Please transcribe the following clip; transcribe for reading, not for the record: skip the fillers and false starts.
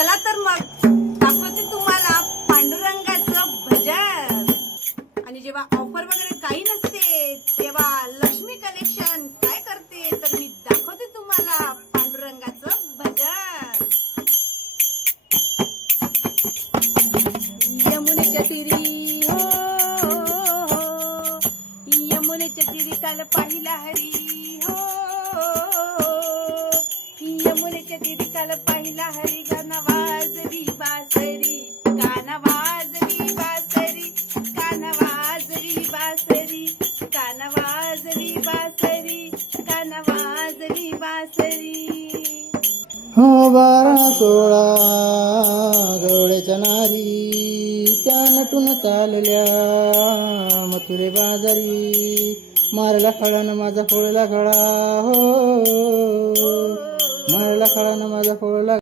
चला तर मग दाखवते तुम्हाला पांडुरंगाचं भजन. आणि जेव्हा ऑफर वगैरे काही नसते तेव्हा लक्ष्मी कलेक्शन काय करते तर मी दाखवते तुम्हाला पांडुरंगाचं भजन. यमुनेच्या तीरी हो, यमुनेच्या तीरी काल पाहिला हरी हो, यमुनेच्या तीरी काल पाहिला हरी. गाना वाजवी बासरी, गाना वाजवी बासरी, गाना वाजवी बासरी, गाना वाजवी बासरी, गाना वाजवी बासरी. हो 12-16 गवळ्याच्या नारी त्या नटून चालल्या मथुरे बाजारी. मारला खळानं माझा फोडला खळा हो, मारला खळानं माझा फोडला